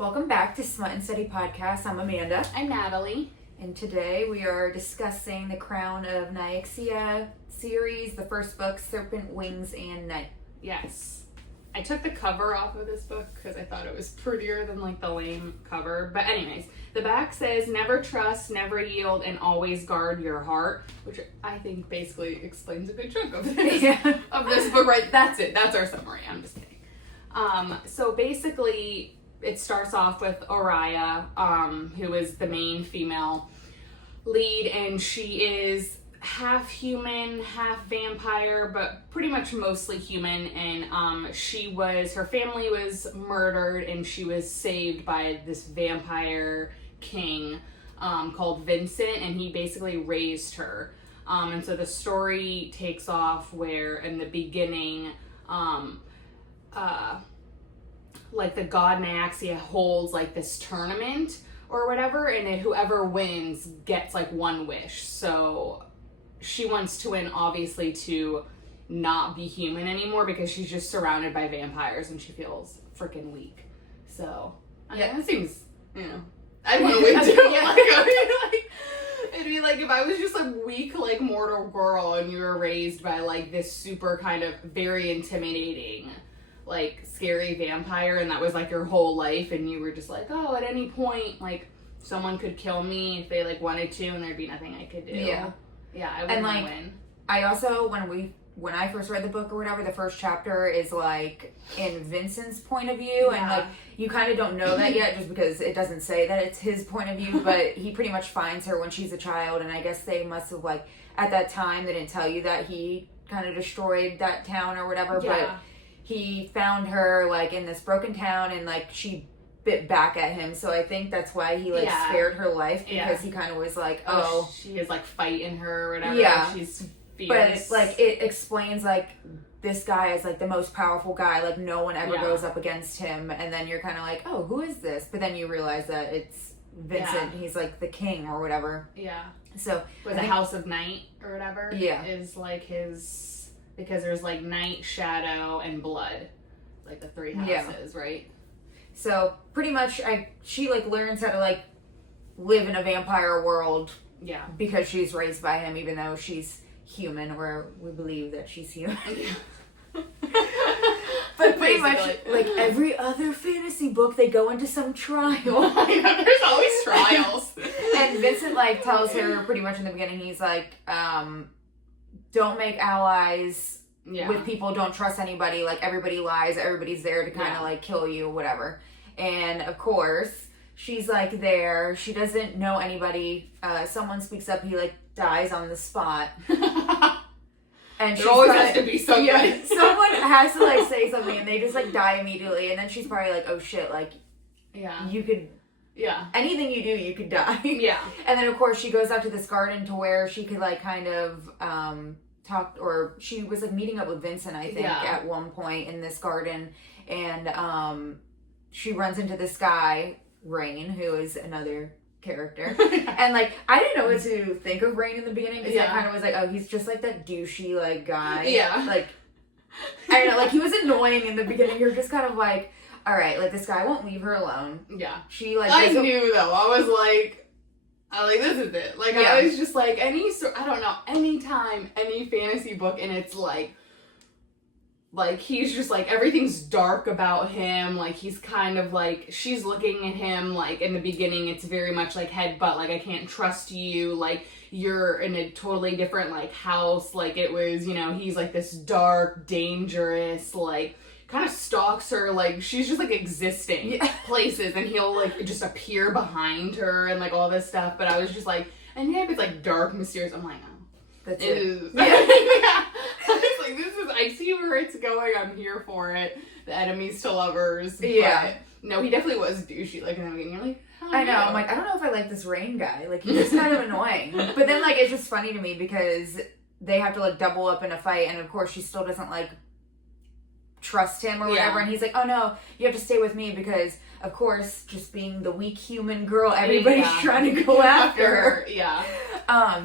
Welcome back to SMUT N STUDY podcast. I'm Amanda. I'm Natalie. And today we are discussing the Crown of Nyxia series, the first book, Serpent, Wings, and Night. Yes. I took the cover off of this book because I thought it was prettier than like the lame cover. But anyways, the back says, never trust, never yield, and always guard your heart, which I think basically explains a good chunk of this book, right? That's it. That's our summary. I'm just kidding. So basically, it starts off with Oriya, who is the main female lead, and she is half human, half vampire, but pretty much mostly human. And her family was murdered, and she was saved by this vampire king called Vincent, and he basically raised her. And so the story takes off where in the beginning, like the god Nyxia holds like this tournament or whatever, and then whoever wins gets like one wish. So she wants to win, obviously, to not be human anymore because she's just surrounded by vampires and she feels freaking weak. So yeah, that seems, I'd want to win too. It'd be like if I was just a weak, like, mortal girl and you were raised by like this super kind of very intimidating, like, scary vampire, and that was like your whole life, and you were just like, oh, at any point, like, someone could kill me if they like wanted to, and there'd be nothing I could do. Yeah, I wouldn't win. I also, when I first read the book or whatever, the first chapter is like in Vincent's point of view, and like you kind of don't know that yet just because it doesn't say that it's his point of view, but he pretty much finds her when she's a child, and I guess they must have, like, at that time they didn't tell you that he kind of destroyed that town or whatever, but he found her like in this broken town, and like she bit back at him, so I think that's why he like spared her life, because he kind of was like, she is like fighting her or whatever. Yeah, she's fierce. But it's like it explains like this guy is like the most powerful guy, like no one ever goes up against him, and then you're kind of like, oh, who is this? But then you realize that it's Vincent. He's like the king or whatever. So with the House of Night or whatever is like his, because there's like night, shadow, and blood, like the three houses, right? So pretty much she like learns how to like live in a vampire world because she's raised by him, even though she's human, or we believe that she's human. But pretty much like every other fantasy book, they go into some trial. I know, there's always trials. And Vincent like tells her pretty much in the beginning, he's like, don't make allies with people, don't trust anybody, like everybody lies, everybody's there to kind of like kill you, whatever. And of course she's like there, she doesn't know anybody, someone speaks up, he like dies on the spot. And there always has to be somebody. Someone has to like say something, and they just like die immediately, and then she's probably like, oh shit, like you could anything you do, you could die. And then of course she goes out to this garden to where she could like kind of talk, or she was like meeting up with Vincent, I think, at one point in this garden, and she runs into this guy, Rain, who is another character. And like I didn't know what to think of Rain in the beginning, because I kind of was like, oh, he's just like that douchey like guy. Like I don't know, like he was annoying in the beginning. You're just kind of like, all right, like this guy won't leave her alone. She like I knew though. I was like, this is it. Like, I was just like, anytime any fantasy book, and it's like he's just like, everything's dark about him, like he's kind of like, she's looking at him, like in the beginning it's very much like headbutt, like I can't trust you, like you're in a totally different like house, like it was, he's like this dark, dangerous, like kind of stalks her, like she's just like existing places, and he'll like just appear behind her and like all this stuff. But I was just like, and if it's like dark, mysterious, I'm like, oh, that's it. I was like, I see where it's going, I'm here for it. The enemies to lovers. But no, he definitely was douchey, like in the beginning. You're like, I know, I'm like, I don't know if I like this Rain guy, like he's just kind of annoying. But then like it's just funny to me because they have to like double up in a fight, and of course she still doesn't like trust him or whatever, and he's like, oh no, you have to stay with me because, of course, just being the weak human girl, everybody's trying to go after her. Yeah.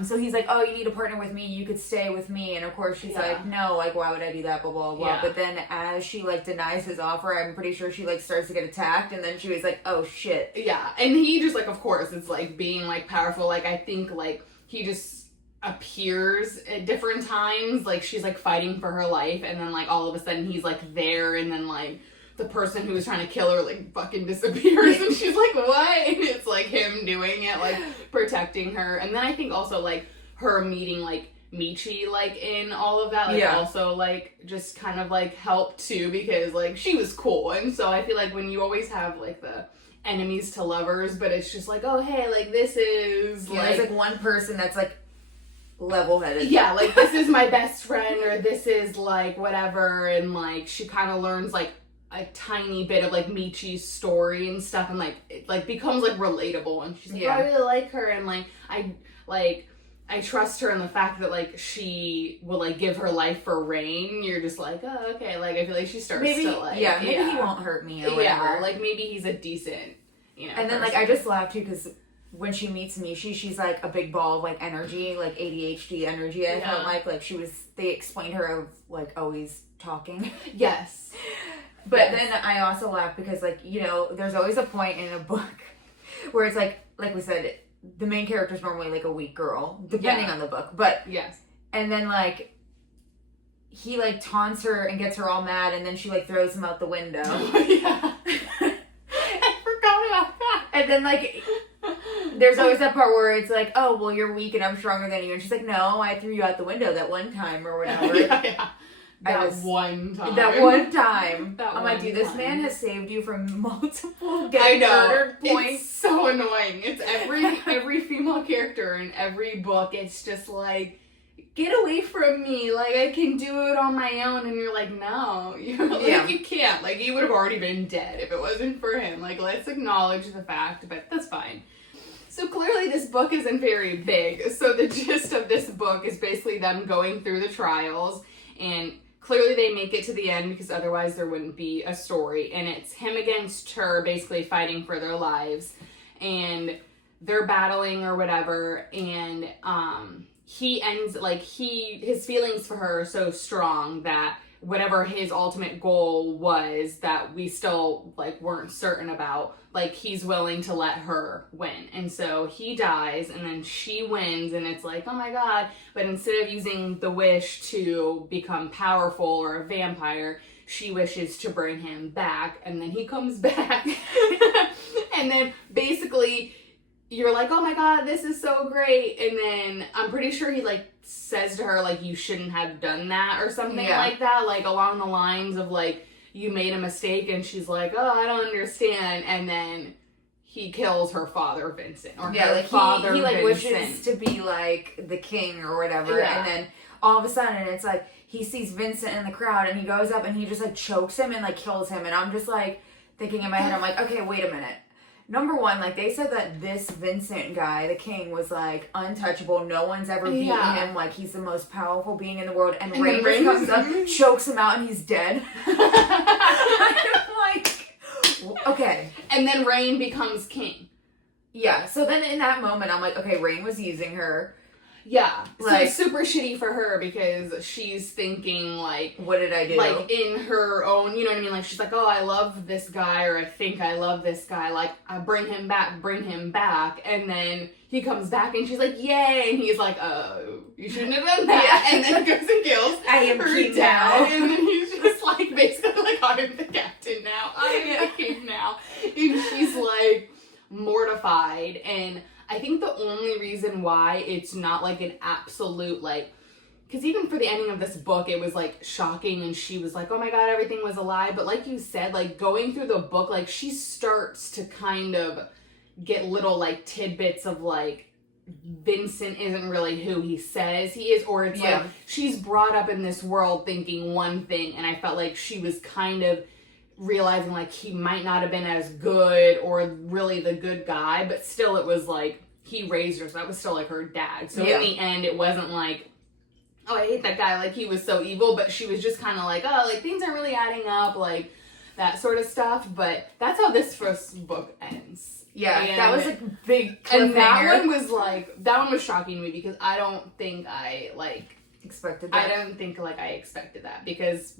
So he's like, oh, you need to partner with me, you could stay with me, and of course she's like, no, like, why would I do that, blah, blah, blah. But then as she, like, denies his offer, I'm pretty sure she, like, starts to get attacked, and then she was like, oh, shit. Yeah, and he just, like, of course, it's, like, being, like, powerful, like, I think, like, he just appears at different times, like, she's, like, fighting for her life, and then, like, all of a sudden he's, like, there, and then, like, the person who was trying to kill her, like, fucking disappears, and she's like, what? And it's, like, him doing it, like, protecting her. And then I think also, like, her meeting, like, Michi, like, in all of that, like, also, like, just kind of, like, helped, too, because, like, she was cool. And so I feel like when you always have, like, the enemies to lovers, but it's just like, oh, hey, like, this is, like... there's, like, one person that's, like, level-headed. Yeah, like, this is my best friend, or this is, like, whatever, and, like, she kind of learns, like, a tiny bit of, like, Michi's story and stuff, and, like, it, like, becomes, like, relatable, and she's like, oh, I really like her, and, like, I trust her in the fact that, like, she will, like, give her life for Rain. You're just like, oh, okay, like, I feel like she starts to, like... Yeah, maybe he won't hurt me or whatever. Yeah, like, maybe he's a decent, you know, and then, person. like, I just laughed, too, because when she meets Michi, she's, like, a big ball of, like, energy, like, ADHD energy, I felt like, she was... They explained her of, like, always talking. Yes. But then I also laugh because, like, you know, there's always a point in a book where it's like we said, the main character's normally, like, a weak girl, depending on the book. But, and then, like, he, like, taunts her and gets her all mad, and then she, like, throws him out the window. I forgot about that. And then, like, there's always that part where it's like, oh, well, you're weak and I'm stronger than you. And she's like, no, I threw you out the window that one time or whatever. That one time. I'm like, dude, this man has saved you from multiple murdered points. It's so annoying. It's every female character in every book. It's just like, get away from me. Like, I can do it on my own. And you're like, no. Like, you can't. Like, you would have already been dead if it wasn't for him. Like, let's acknowledge the fact, but that's fine. So clearly this book isn't very big. So the gist of this book is basically them going through the trials, and clearly they make it to the end because otherwise there wouldn't be a story. And it's him against her, basically fighting for their lives. And they're battling or whatever. And he ends, like, his feelings for her are so strong that whatever his ultimate goal was that we still, like, weren't certain about, like, he's willing to let her win. And so he dies, and then she wins, and it's like, oh my god. But instead of using the wish to become powerful or a vampire, she wishes to bring him back, and then he comes back. And then basically you're like, oh my god, this is so great. And then I'm pretty sure he, like, says to her, like, you shouldn't have done that or something like that, like, along the lines of, like, you made a mistake. And she's like, oh, I don't understand. And then he kills her father, Vincent, or her father, he like Vincent. wishes to be like the king or whatever. And then all of a sudden it's like he sees Vincent in the crowd, and he goes up and he just, like, chokes him and, like, kills him. And I'm just, like, thinking in my head, I'm like, okay, wait a minute. Number one, like, they said that this Vincent guy, the king, was, like, untouchable. No one's ever beaten him. Like, he's the most powerful being in the world. And Rain just comes up, chokes him out, and he's dead. I'm like, okay. And then Rain becomes king. Yeah, so then in that moment, I'm like, okay, Rain was using her. Yeah, like, so it's super shitty for her because she's thinking, like, what did I do? Like, in her own, you know what I mean? Like, she's like, oh, I love this guy, or I think I love this guy. Like, I bring him back. And then he comes back, and she's like, yay. And he's like, oh, you shouldn't have done that. And then goes and kills her dad. And then he's just like, basically, like, I'm the captain now. I'm the king now. And she's, like, mortified. And I think the only reason why it's not, like, an absolute, like, because even for the ending of this book, it was, like, shocking, and she was like, oh my god, everything was a lie. But like you said, like, going through the book, like, she starts to kind of get little, like, tidbits of, like, Vincent isn't really who he says he is, or it's like, she's brought up in this world thinking one thing, and I felt like she was kind of realizing, like, he might not have been as good or really the good guy, but still it was like he raised her, so that was still, like, her dad. So in the end, it wasn't like oh, I hate that guy, like, he was so evil, but she was just kind of like, oh, like, things aren't really adding up, like, that sort of stuff, but that's how this first book ends. Yeah, and that was, like, big cliffhanger. And that one was shocking to me, because I don't think I, like... expected that. I don't think, like, I expected that, because...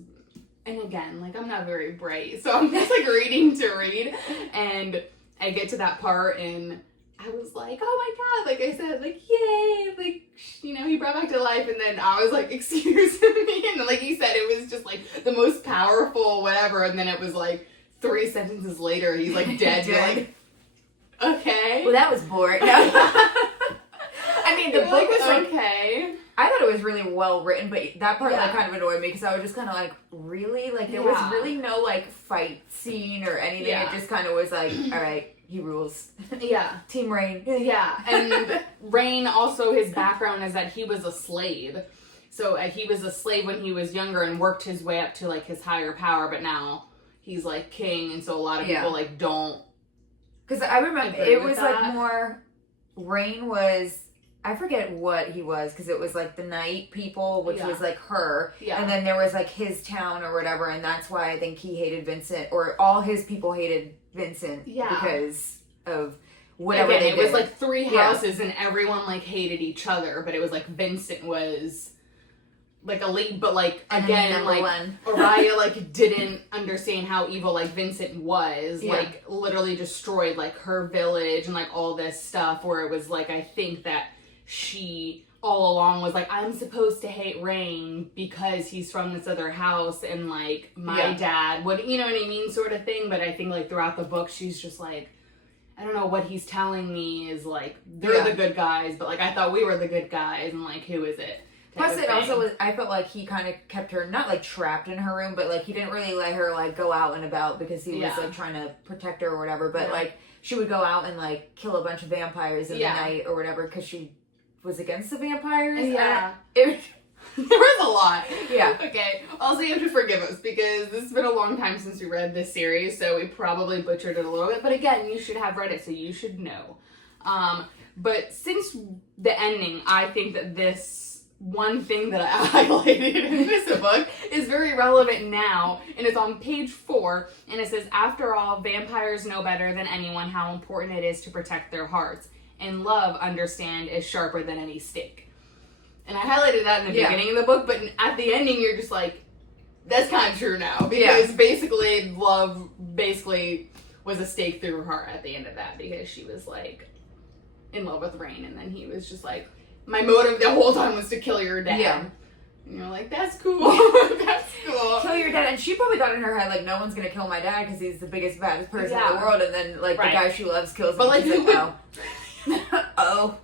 And again, like, I'm not very bright, so I'm just, like, reading to read, and I get to that part, and I was like, oh my god, like I said, like, yay, like, you know, he brought back to life, and then I was like, excuse me, and then, like you said, it was just, like, the most powerful whatever, and then it was, like, 3 sentences later, he's, like, dead, you're like, okay. Well, that was boring. I mean, the book was, like, okay. I thought it was really well written, but that part, like, kind of annoyed me, because I was just kind of like, really? Like, there was really no, like, fight scene or anything. It just kind of was like, all right, he rules. Yeah. Team Rain. Yeah. And Rain, also, his background is that he was a slave. So he was a slave when he was younger and worked his way up to, like, his higher power, but now he's, like, king, and so a lot of people, like, don't. Because I remember, it was, like, more, Rain was... I forget what he was, because it was, like, the night people, which was, like, her. Yeah. And then there was, like, his town or whatever, and that's why I think he hated Vincent, or all his people hated Vincent because of whatever they did. It was, like, 3 houses, and everyone, like, hated each other, but it was, like, Vincent was, like, a lead, but, like, again, like, Araya, like, didn't understand how evil, like, Vincent was, like, literally destroyed, like, her village and, like, all this stuff, where it was, like, I think that she all along was like, I'm supposed to hate Rain because he's from this other house, and like my dad would, you know what I mean, sort of thing. But I think like throughout the book she's just like, I don't know, what he's telling me is like, they're the good guys, but like I thought we were the good guys, and like, who is it? Plus it also was, I felt like he kind of kept her not like trapped in her room, but like he didn't really let her like go out and about because he was like trying to protect her or whatever, but like she would go out and like kill a bunch of vampires in the night or whatever because she was against the vampires. There was a lot. Yeah. Okay. Also, you have to forgive us because this has been a long time since we read this series, so we probably butchered it a little bit. But again, you should have read it, so you should know. But since the ending, I think that this one thing that I highlighted in this book is very relevant now, and it's on page 4, and it says, after all, vampires know better than anyone how important it is to protect their hearts. And love, understand, is sharper than any stake. And I highlighted that in the beginning of the book, but at the ending, you're just like, that's kind of true now. Because basically, love basically was a stake through her heart at the end of that, because she was like in love with Rain, and then he was just like, my motive the whole time was to kill your dad. Yeah. And you're like, that's cool. That's cool. Kill your dad. And she probably thought in her head, like, no one's going to kill my dad because he's the biggest, baddest person in the world. And then, like, the guy she loves kills him. But, like, who would... Oh.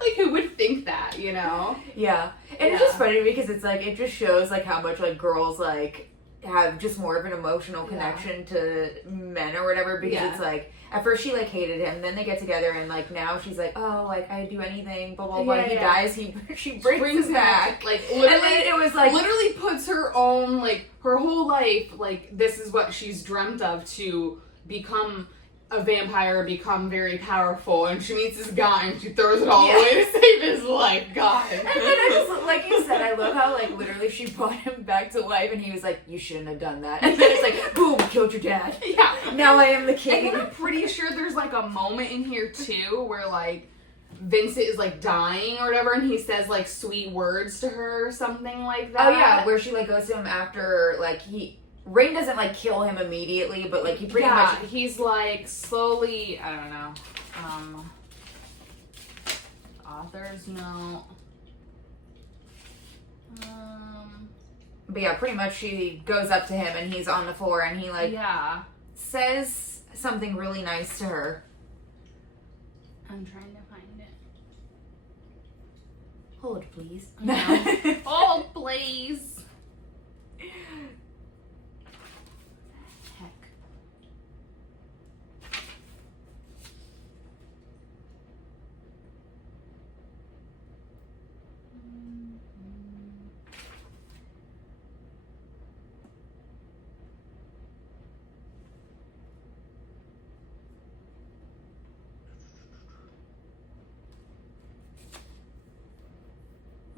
Like, who would think that, you know? Yeah. And it's just funny because it's, like, it just shows, like, how much, like, girls, like, have just more of an emotional connection to men or whatever. Because it's, like, at first she, like, hated him. Then they get together and, like, now she's like, oh, like, I'd do anything, blah, blah, blah. He dies, she brings him back. Like, literally, and then it was, like... Literally puts her own, like, her whole life, like, this is what she's dreamt of, to become a vampire, become very powerful, and she meets this guy and she throws it all away to save his life. God. And then I just, like you said, I love how, like, literally she brought him back to life and he was like, you shouldn't have done that. And then it's like, boom, killed your dad. Yeah. Now I am the king. And I'm pretty sure there's, like, a moment in here, too, where, like, Vincent is, like, dying or whatever, and he says, like, sweet words to her or something like that. Oh, yeah, where she, like, goes to him after, like, Rain doesn't, like, kill him immediately, but, like, he pretty much... he's, like, slowly... I don't know. Author's note. But, yeah, pretty much she goes up to him, and he's on the floor, and he, like... Yeah. Says something really nice to her. I'm trying to find it. Hold, please. Hold, please.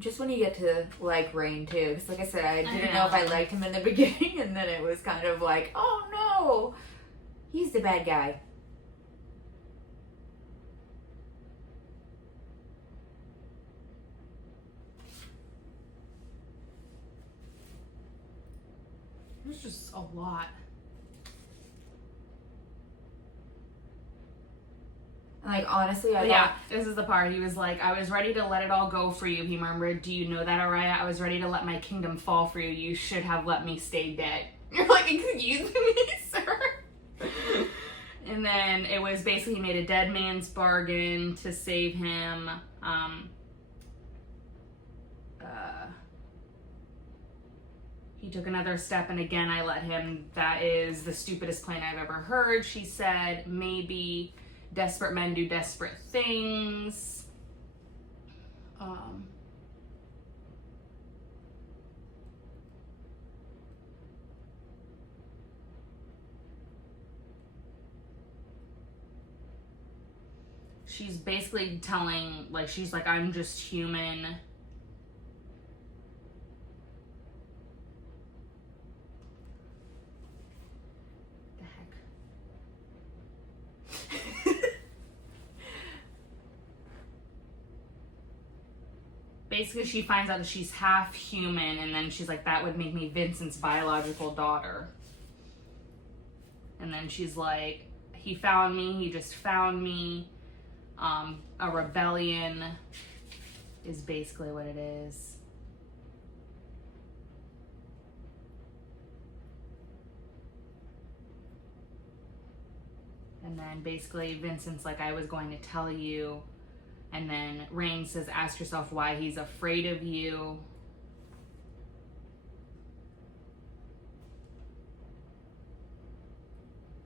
Just when you get to like Rain too, because like I said, I didn't know if I liked him in the beginning, and then it was kind of like, oh no, he's the bad guy. There's just a lot. Like, honestly, I thought... this is the part. He was like, I was ready to let it all go for you. He murmured, do you know that, Araya? I was ready to let my kingdom fall for you. You should have let me stay dead. You're like, excuse me, sir? And then it was basically he made a dead man's bargain to save him. He took another step, and again, I let him. That is the stupidest plan I've ever heard. She said, maybe... Desperate men do desperate things. She's basically telling, like, she's like, I'm just human. Basically, she finds out that she's half human, and then she's like, that would make me Vincent's biological daughter. And then she's like, he found me, he just found me. A rebellion is basically what it is. And then basically Vincent's like, I was going to tell you. And then Rain says, ask yourself why he's afraid of you.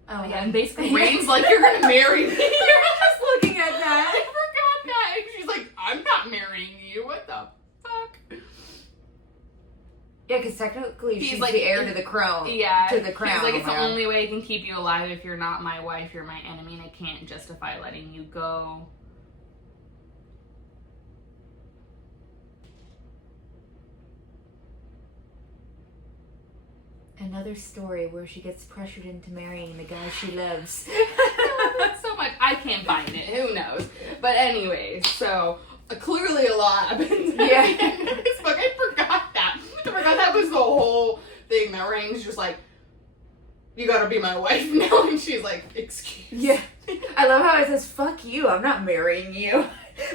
Oh, yeah. And basically Rain's like, you're going to marry me. You're just looking at that. I forgot that. And she's like, I'm not marrying you. What the fuck? Yeah, because technically she's like the heir to the crown. Yeah. To the crown. He's like, it's the only way I can keep you alive. If you're not my wife, you're my enemy, and I can't justify letting you go. Another story where she gets pressured into marrying the guy she loves. That's so much. I can't find it. Who knows? But anyways, so clearly a lot happens. Yeah. In this book. I forgot that. I forgot that was the whole thing. That Rain's just like, you gotta be my wife now. And she's like, excuse me. Yeah. I love how it says, fuck you, I'm not marrying you.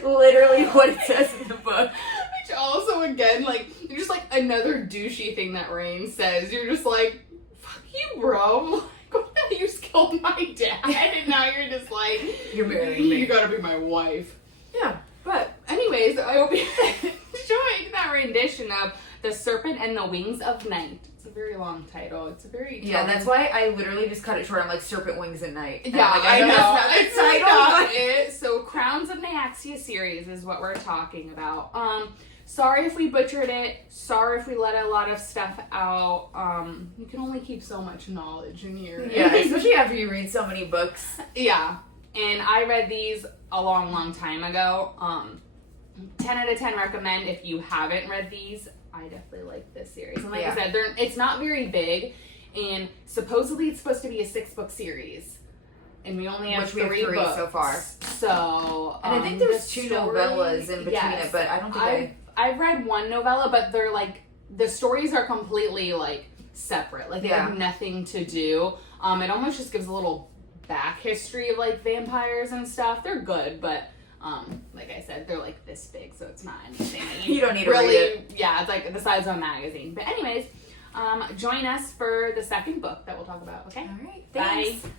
Literally what it says in the book. Which also, again, like, you're just like another douchey thing that Rain says. You're just like, fuck you, bro. Like, you just killed my dad, and now you're just like, you're marrying me. You gotta be my wife. Yeah. But, anyways, I hope you enjoyed that rendition of The Serpent and the Wings of Night. It's a very long title. It's a very... Yeah, that's why I literally just cut it short. I'm like, Serpent Wings at Night. And yeah, like, I know. That's It's not the title. it. So, Crowns of Nyaxia series is what we're talking about. Sorry if we butchered it. Sorry if we let a lot of stuff out. You can only keep so much knowledge in here. Yeah, especially after you read so many books. Yeah. And I read these a long, long time ago. 10 out of 10 recommend if you haven't read these. I definitely like this series. And like I said, it's not very big. And supposedly it's supposed to be a 6-book series. And we only have three books so far. So, and I think there's 2 novellas in between it, but I don't think I've read one novella, but they're like, the stories are completely like separate. Like they have nothing to do. It almost just gives a little back history of like vampires and stuff. They're good, but like I said, they're like this big, so it's not anything that you don't need to read it. Yeah, it's like the size of a magazine. But anyways, join us for the second book that we'll talk about. Okay. All right. Thanks. Bye.